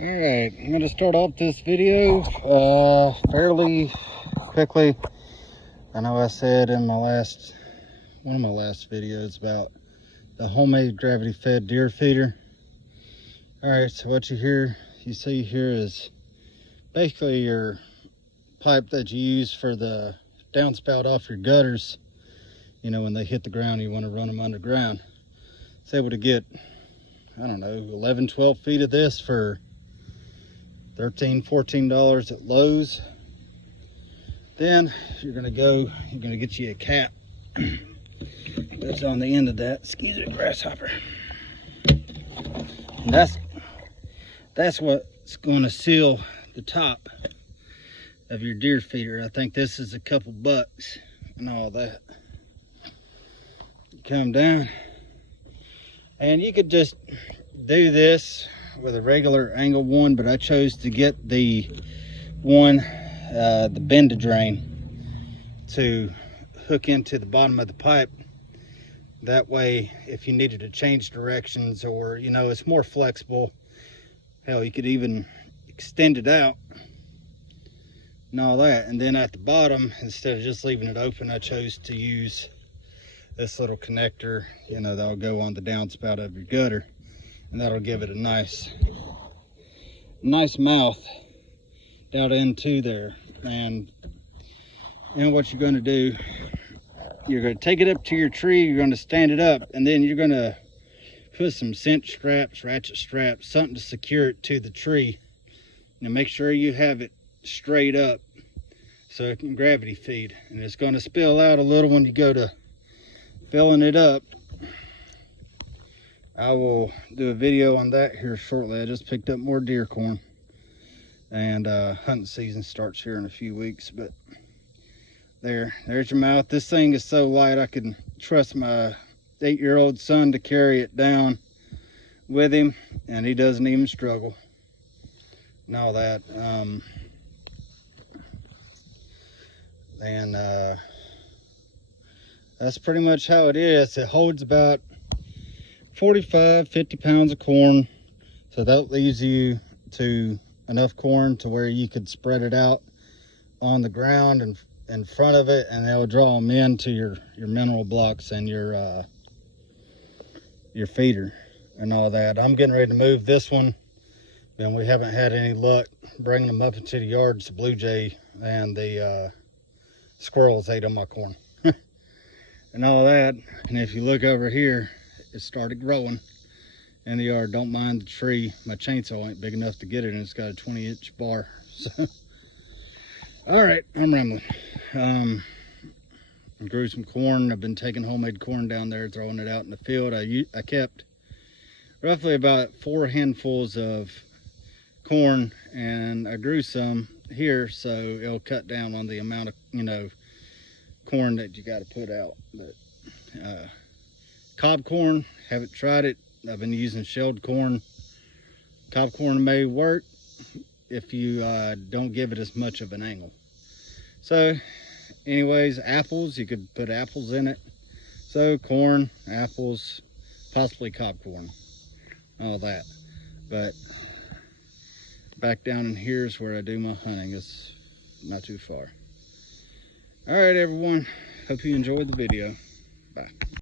Alright, I'm going to start off this video fairly quickly. I know I said in one of my last videos about the homemade gravity fed deer feeder. Alright, so what you see here is basically your pipe that you use for the downspout off your gutters. You know, when they hit the ground, you want to run them underground. It's able to get, I don't know, 11, 12 feet of this for $13, $14 at Lowe's. Then you're gonna get you a cap that's on the end of that. Excuse me, grasshopper. And that's what's gonna seal the top of your deer feeder. I think this is a couple bucks and all that. Come down, and you could just do this with a regular angle one, but I chose to get the one, the bend to drain, to hook into the bottom of the pipe. That way, if you needed to change directions, or you know, it's more flexible. Hell, you could even extend it out and all that. And then at the bottom, instead of just leaving it open, I chose to use this little connector, you know, that'll go on the downspout of your gutter, and that'll give it a nice mouth down into there. And what you're going to do, you're going to take it up to your tree, you're going to stand it up, and then you're going to put some cinch straps, ratchet straps, something to secure it to the tree. Now make sure you have it straight up so it can gravity feed, and it's going to spill out a little when you go to filling it up. I will do a video on that here shortly. I just picked up more deer corn, and hunting season starts here in a few weeks. But there's your mouth. This thing is so light I can trust my 8-year-old son to carry it down with him, and he doesn't even struggle and all that. That's pretty much how it is. It holds about 45, 50 pounds of corn. So that leaves you to enough corn to where you could spread it out on the ground and in front of it, and they'll draw them into your mineral blocks and your feeder and all that. I'm getting ready to move this one, and we haven't had any luck bringing them up into the yards. The blue jay and the squirrels ate on my corn and all that. And if you look over here, it started growing in the yard. Don't mind the tree. My chainsaw ain't big enough to get it, and it's got a 20-inch bar. So, all right, I'm rambling. I grew some corn. I've been taking homemade corn down there, throwing it out in the field. I kept roughly about 4 handfuls of corn, and I grew some here, so it'll cut down on the amount of, you know, corn that you got to put out. But cob corn, haven't tried it. I've been using shelled corn. Cob corn may work if you don't give it as much of an angle. So anyways, apples, you could put apples in it. So corn, apples, possibly cob corn, all that. But back down in here is where I do my hunting. It's not too far. All right, everyone, hope you enjoyed the video. Bye.